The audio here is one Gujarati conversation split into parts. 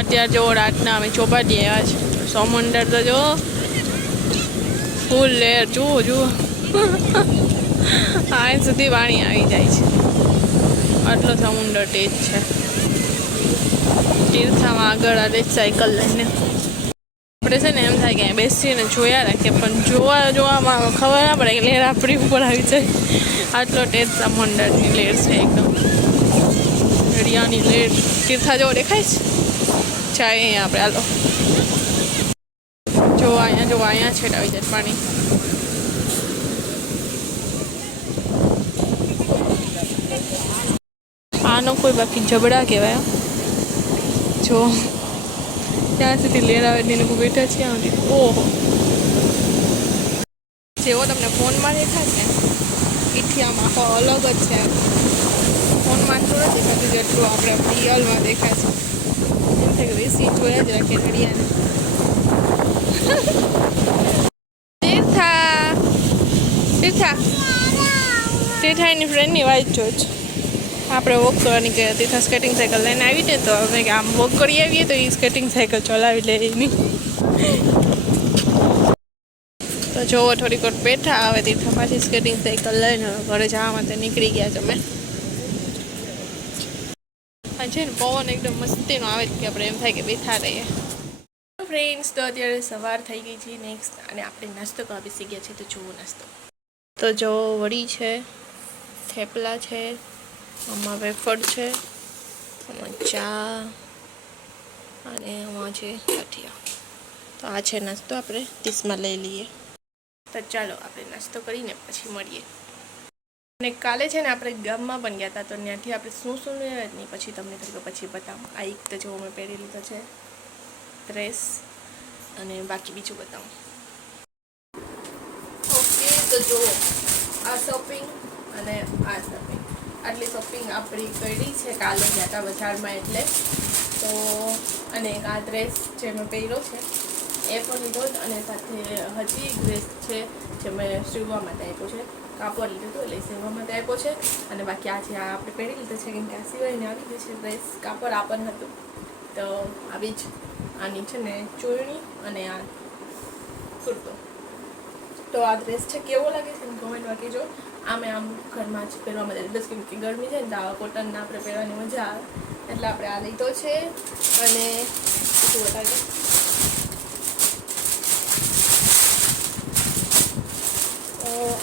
અત્યારે જો રાતના અમે ચોપાટી આવ્યા છે. સમુંદર તો જો ફૂલ લેર જુઓ જુઓ આ સુધી પાણી આવી જાય છે. આટલો સમુંદર તેજ છે. તીર્થામાં આગળ આડે સાયકલ લઈને આપણે છે ને એમ થાય કે બેસીને જોયા રાખીએ, પણ જોવામાં ખબર ના પડે કે લેર આપણી ઉપર આવી જાય. આટલો તેજ સમુંદરની લેર છે. એકદમ દરિયાની લેર. તીર્થા જેવો દેખાય છે. જાય અહીંયા આપણે હાલો જો અહીંયા છેડ આવી જાય પાણી. આનો કોઈ બાકી જબડા કહેવાય. જો ત્યાં સુધી લેર આવે ને લોકો બેઠા છે. ઓહો, જેવો તમને ફોનમાં દેખાય છે એથી આમ આખો અલગ જ છે. ફોનમાં તો નથી થતું જેટલું આપણે રિયલમાં દેખાય છે. એમ થાય કે બેસી જોયા જ રાખીએ નડિયાને. તીર્થા એની ફ્રેન્ડની વાઈફ જો છે. આપણે વોક કરવાની ગયા. તીર્થા સ્કેટિંગ સાયકલ લઈને આવી છે, તો હવે આમ વોક કરી આવીએ તો એ સ્કેટિંગ સાયકલ ચલાવી લે એની. તો જોવો થોડીક વાર બેઠા. હવે તીર્થા પાછી સ્કેટિંગ સાયકલ લઈને ઘરે જવા માટે નીકળી ગયા છે. અમે છે ને પવન એકદમ મસ્તીનો આવે કે આપણે એમ થાય કે બેઠા રહીએ. ફ્રેન્ડ્સ, તો અત્યારે સવાર થઈ ગઈ છે નેક્સ્ટ, અને આપણે નાસ્તો કરવા બેસી ગયા છે. તો જોવો નાસ્તો તો જો વડી છે, થેપલા છે, આમાં વેફર છે, આમાં ચા, અને આમાં છે ગાંઠિયા. તો આ છે નાસ્તો. આપણે 30માં લઈ લઈએ. તો ચાલો આપણે નાસ્તો કરીને પછી મળીએ. અને કાલે છે ને આપણે ગામમાં પણ ગયા હતા, તો ત્યાંથી આપણે શું લેવા નહીં પછી તમને થોડીક પછી બતાવું. આ એક તો જો મેં પહેરી લીધો છે ડ્રેસ, અને બાકી બીજું બતાવું. ઓકે, તો જુઓ આ શોપિંગ અને આ શોપિંગ, આટલી શોપિંગ આપણી કરી છે. કાલે ગયા હતા બજારમાં એટલે. તો અને આ ડ્રેસ જે મેં પહેર્યો છે એ પણ લીધો જ, અને સાથે હજી એક ડ્રેસ છે જે મેં સીવવા માટે આપ્યો છે. કાપડ લીધું હતું એટલે સીવવા માટે આપ્યો છે. અને બાકી આ છે આ આપણે પહેરી લીધો છે, કેમ કે આ સિવાયને આવી ગઈ છે ડ્રેસ. કાપડ આ પણ હતું તો આવી જ. આની છે ને ચોરણી અને આ કુર્તો. તો આ ડ્રેસ છે કેવો લાગે છે ને કમેન્ટમાં કહેજો. આમ ઘરમાં જ પહેરવા માટે બસ, કેમ કે ગરમી છે ને તો આવા કોટનના આપણે પહેરવાની મજા આવે એટલે આપણે આ લીધો છે. અને શું બતાવીએ,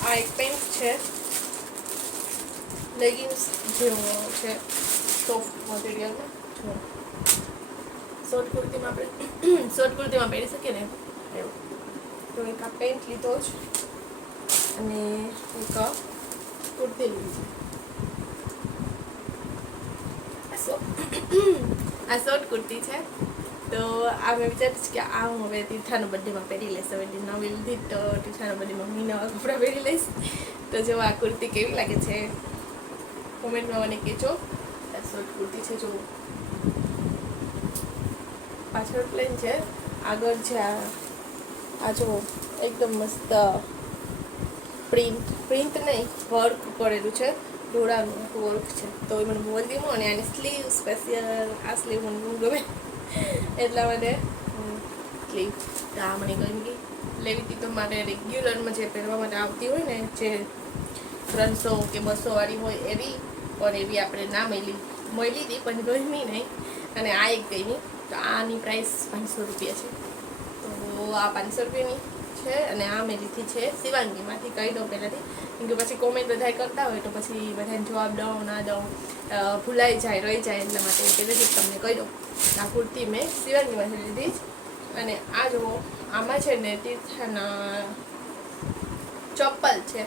આ એક પેન્ટ છે, લેગિન્સ જેવો છે, સોફ્ટ મટીરિયલમાં. જો શોર્ટ કુર્તીમાં પહેરી શકીએ ને એવું. તો એક આ પેન્ટ લીધો જ, અને એક કુર્તી લીધી છે. આ શોર્ટ કુર્તી છે. તો આ મેં વિચાર્યું છે કે આ હું હવે તીર્થાનો બર્થડેમાં પહેરી લઈશ. હવે નવી લીધી તો તીર્થાનો બર્થડેમાં હું નવા કપડાં પહેરી લઈશ. તો જો આ કુર્તી કેવી લાગે છે કોમેન્ટમાં મને કહેજો. આ શોર્ટ કુર્તી છે. જો પાછળ પ્લેન છે, આગળ છે આ જો એકદમ મસ્ત પ્રિન્ટ નહીં વર્ક કરેલું છે, ડોળાનું વર્ક છે. તો એ મને બહુ જ ગમ્યું. અને આની સ્લીવ સ્પેશિયલ આ સ્લીવ મને બહુ ગમે એટલા માટે સ્લીવ તો આ મને ગમી ગઈ. લેવી હતી તો મારે રેગ્યુલરમાં જે પહેરવા માટે આવતી હોય ને, જે 300 કે 200 વાળી હોય એવી, પણ એવી આપણે ના મળી હતી પણ ગમી નહીં. અને આ એક ગઈ. તો આની પ્રાઇસ 500 રૂપિયા છે. તો આ 500 રૂપિયાની છે. અને આ મેં લીધી છે શિવાંગીમાંથી. કહી દઉં પહેલાંથી, કેમ કે પછી કોમેન્ટ બધા કરતા હોય તો પછી બધાને જવાબ દઉં ના દઉં, ભૂલાઈ જાય રહી જાય, એટલા માટે પહેલેથી જ તમને કહી દઉં. આ કુર્તી મેં શિવાંગીમાંથી લીધી જ. અને આ જુઓ, આમાં છે ને તીર્થાના ચપ્પલ છે.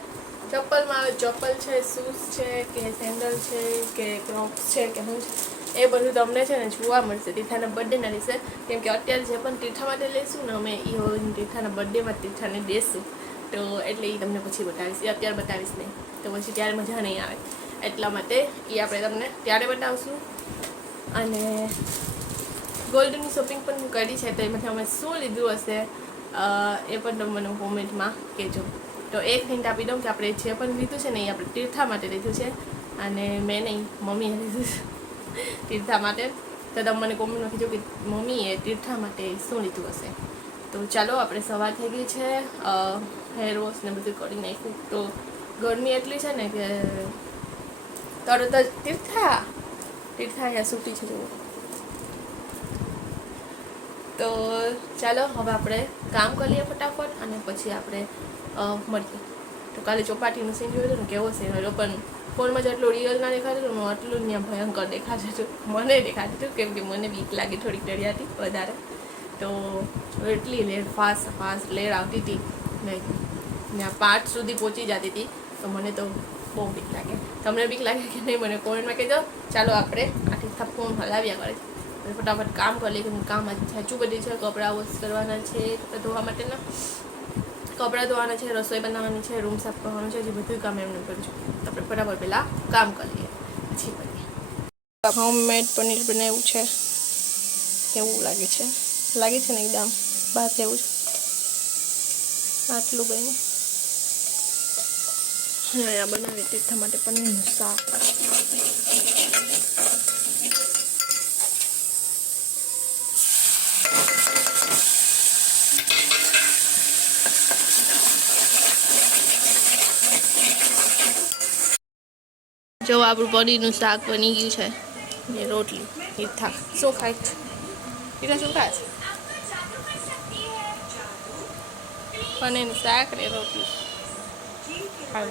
ચપ્પલમાં ચપ્પલ છે, શૂઝ છે કે સેન્ડલ છે કે ક્રોક્સ છે કે શું છે એ બધું તમને છે ને જોવા મળશે તીર્થાના બર્થડેના દિવસે. કેમ કે અત્યારે જે પણ તીર્થા માટે લઈશું ને અમે, એ તીર્થાના બર્થડેમાં તીર્થાને દેશું. તો એટલે એ તમને પછી બતાવીશ. એ અત્યારે બતાવીશ નહીં તો પછી ત્યારે મજા નહીં આવે. એટલા માટે એ આપણે તમને ત્યારે બતાવશું. અને ગોલ્ડની શોપિંગ પણ કરી છે, તો એમાંથી અમે શું લીધું હશે એ પણ તમે મને કોમેન્ટમાં કહેજો. તો એક હિન્ટ આપી દઉં કે આપણે જે પણ લીધું છે ને એ આપણે તીર્થા માટે લીધું છે. અને મેં નહીં, મમ્મીએ લીધું છે તીર્થા માટે. તો તમે મને કોમેન્ટમાં કીધું કે મમ્મીએ તીર્થા માટે શું લીધું હશે. તો ચાલો આપણે સવાર થઈ ગઈ છે, હેર વોશ ને બધું કરી નાખ્યું. તો ગરમી એટલી છે ને કે તરત જ તીર્થા અહીંયા સૂટી છે જુઓ. તો ચાલો હવે આપણે કામ કરીએ ફટાફટ અને પછી આપણે મળીએ. તો કાલે ચોપાટીનું સીન જોયું હતું ને, કેવો સીન હતો, પણ ફોનમાં જેટલું રિયલ ના દેખાતું હતું એટલું ત્યાં ભયંકર દેખાતું હતું. મને દેખાતું હતું કેમ કે મને બીક લાગી થોડીક ડરિયાથી વધારે. તો એટલી લેર ફાસ્ટ લેર આવતી હતી ને ત્યાં પાર્ટ સુધી પહોંચી જતી હતી. તો મને તો બહુ બીક લાગે. તમને બીક લાગે કે નહીં મને કોમેન્ટમાં કહેજો. ચાલો આપણે આથી ફોન હલાવ્યા કરે ફટાફટ કામ કરી લઈએ. કામ સાચું બધી છે, કપડાં વોશ કરવાના છે, કપડાં ધોવા માટેના કપડાં ધોવાના છે, રસોઈ બનાવવાની છે, રૂમ સાફ કરવાનો છે, જે બધું કામ એમને કરું છું. આપણે ફટાફટ પહેલાં કામ કરી લઈએ પછી કરીએ. હોમમેડ પનીર બનાવ્યું છે, કેવું લાગે છે ને એકદમ બહાર જેવું છે. આટલું બન્યું. અહીંયા બનાવી તીર્થા માટે પનીરનું શાક. જો આપણું પનીરનું શાક બની ગયું છે ને રોટલી. તીર્થા શું ખાય છે? તીર્થા શું ખાય છે? પનીરનું શાક ને રોટલી ખાવ.